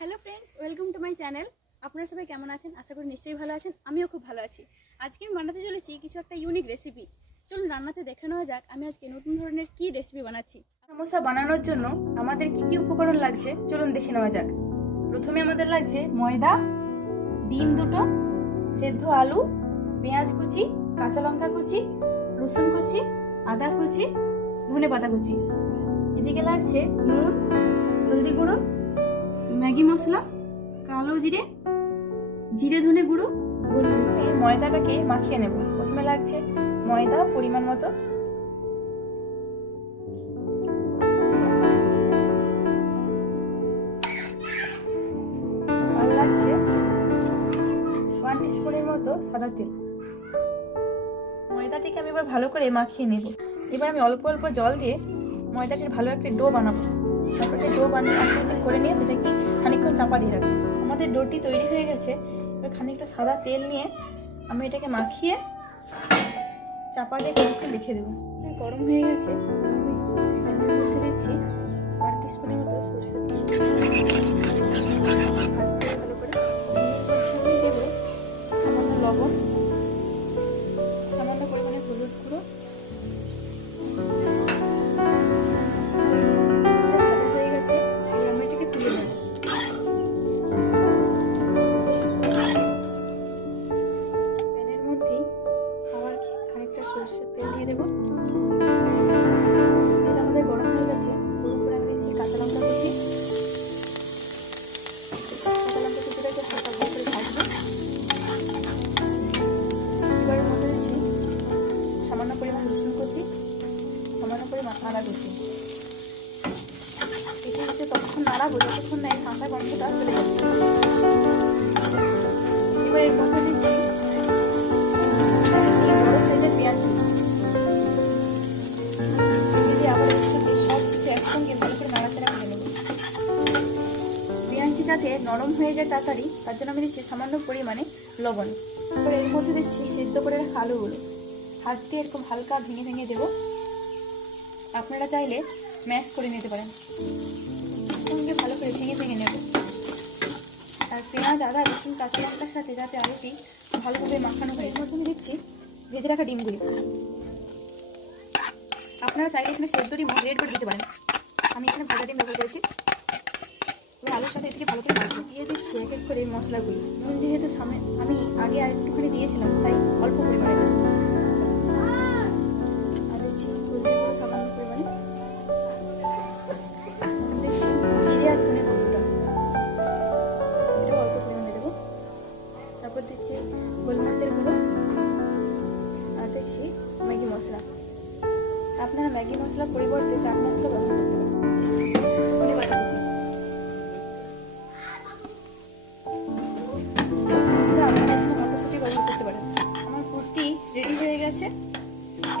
Hello friends, welcome to my channel. আপনারা সবাই কেমন আছেন? আশা করি নিশ্চয়ই ভালো আছেন। আমিও খুব ভালো আছি। আজকে আমি বানাতে চলেছি কিছু একটা ইউনিক রেসিপি। চলুন রান্নাতে দেখে নেওয়া যাক আমি আজকে নতুন ধরনের কি রেসিপি বানাচ্ছি। সমোসা বানানোর জন্য আমাদের কি কি উপকরণ লাগছে চলুন দেখে নেওয়া যাক। প্রথমে আমাদের লাগছে ময়দা, ডিম দুটো, সেদ্ধ আলু, পেঁয়াজ কুচি, কাঁচা লঙ্কা কুচি, রসুন কুচি, আদা কুচি, ধনেপাতা কুচি। এদিকে লাগছে নুন, হলদি গুঁড়ো, ম্যাগি মশলা, কালো জিরে, জিরে ধনে গুঁড়ো, গোলমরিচ। এই ময়দাটাকে মাখিয়ে নেব। প্রথমে লাগছে ময়দা পরিমাণ মতো, আর লাগছে 1 টিস্পুনের মতো সাদা তেল। ময়দাটিকে আমি এবার ভালো করে মাখিয়ে নেব। এবার আমি অল্প অল্প জল দিয়ে ময়দাটির ভালো একটা ডো বানাবো। তারপরে ডো বানিয়ে করে নিয়ে সেটাকে খানিকক্ষণ চাপা দিয়ে রাখবো। আমাদের ডোটি তৈরি হয়ে গেছে। এবার খানিকটা সাদা তেল নিয়ে আমি এটাকে মাখিয়ে চাপা দিয়ে খানিকক্ষণ রেখে দেবো। গরম হয়ে গেছে। আমি প্যানের মধ্যে দিচ্ছি 1 টিস্পুনের মতো সরষের তেল। ভাজতে ভালো করে দেবো সামান্য লবণ, সামান্য পরিমাণে হলুদ গুঁড়ো। ভাজা হয়ে গেছে। এবার আমি এটাকে তুলে নেব। প্যানের মধ্যেই আবার খানিকটা সরষের তেল দিয়ে দেবো। তেল আমাদের গরম হয়ে গেছে। ওর উপরে আমি দিচ্ছি কাঁচা লঙ্কা কুচি। কাঁচা লঙ্কা কুচিটাকে হালকা করে ভাজবো। এবার মধ্যে দিচ্ছি সামান্য পরিমাণ রসুন কুচি, সামান্য পরিমাণ আদা কুচি। এটা হচ্ছে ততক্ষণ নাড়াবো যতক্ষণ না এই কাঁচা গন্ধটা চলে যাচ্ছে। এবার এর মধ্যে দিচ্ছি বড় সাইজের পেঁয়াজ কুচি। দিয়ে আবার সব কিছু একসঙ্গে ভালো করে নাড়াচাড়া করে নেব। পেঁয়াজটি যাতে নরম হয়ে যায় তাড়াতাড়ি, তার জন্য আমি দিচ্ছি সামান্য পরিমাণে লবণ। এবার এর মধ্যে দিচ্ছি সিদ্ধ করে রাখা আলুগুলো। হাত দিয়ে এরকম হালকা ভেঙে ভেঙে দেবো। আপনারা চাইলে ম্যাশ করে নিতে পারেন। সঙ্গে ভালো করে ভেঙে ভেঙে নেব। আর পেঁয়াজ, আদা, রসুন, কাঁচা লঙ্কার সাথে যাতে আলুটি ভালোভাবে মাখানো হয়। এর মধ্যে আমি দিচ্ছি ভেজে রাখা ডিমগুলি। আপনারা চাইলে এখানে সেদ্ধ ডিম গ্রেড করে দিতে পারেন। আমি এখানে ভাজা ডিম ব্যবহার করেছি। এবার আলুর সাথে এদিকে ভালো করে ভাজবো। দিয়ে দিচ্ছি এক এক করে মশলাগুলি। নুন যেহেতু আমি আগে আর একটুখানি দিয়েছিলাম, তাই অল্প পরিমাণে দেবো। আর দিচ্ছি হলদি গুঁড়ো সামান্য পরিমাণে। দিচ্ছি জিরে আর ধনে গুঁড়োটা, এটাও অল্প পরিমাণে দেবো। তারপর দিচ্ছি গোলমরিচের গুঁড়ো। আর দিচ্ছি ম্যাগি মশলা। আপনারা ম্যাগি মশলার পরিবর্তে চাট মশলা ব্যবহার করতে পারেন। আমার কুর্তি রেডি হয়ে গেছে।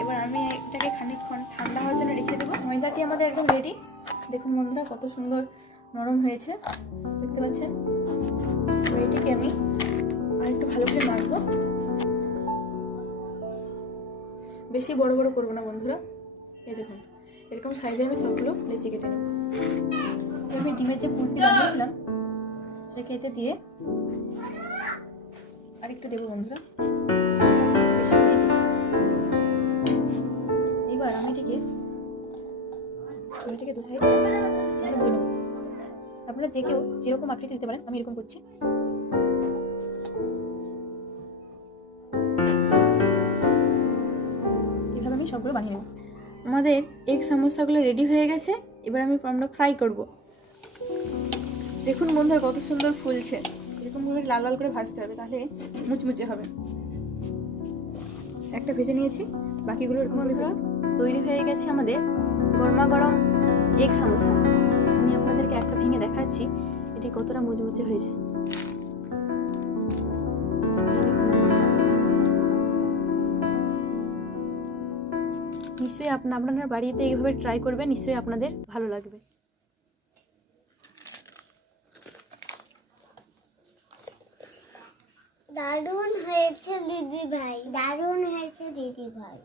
এবার আমি এটাকে খানিকক্ষণ ঠান্ডা হওয়ার জন্য রেখে দেবো। ময়দাটি আমাদের একদম রেডি। দেখুন বন্ধুরা কত সুন্দর নরম হয়েছে, দেখতে পাচ্ছেন। এটিকে আমি আর একটু ভালো করে মাখবো। বেশি বড় বড় করবো না বন্ধুরা। এই দেখুন এরকম সাইজে আমি সবগুলো লেচি কেটে নেব। আমি ডিমের যে পুরটি বানিয়েছিলাম সেটাকে এতে দিয়ে আর একটু দেবো বন্ধুরা। এবার আমি এটাকে দু সাইড বলে নেব। আপনারা যে কেউ যেরকম আকৃতি দিতে পারেন, আমি এরকম করছি। এভাবে আমি সবগুলো বানিয়ে নেব। আমাদের এগ সামোসাগুলো রেডি হয়ে গেছে। এবার আমরা ফ্রাই করব। দেখুন বন্ধুরা কত সুন্দর ফুলছে। এরকমভাবে লাল লাল করে ভাজতে হবে, তাহলে মুচমুচে হবে। একটা ভেজে নিয়েছি, বাকিগুলো এরকম তৈরি হয়ে গেছে আমাদের গরমা গরম এগ সামোসা। আমি আপনাদেরকে একটা ভেঙে দেখাচ্ছি এটি কতটা মুচমুচে হয়েছে। নিশ্চয়ই আপনারা বাড়িতে এইভাবে ট্রাই করবেন, নিশ্চয়ই আপনাদের ভালো লাগবে। দারুণ হয়েছে দিদি ভাই, দারুণ হয়েছে দিদি ভাই।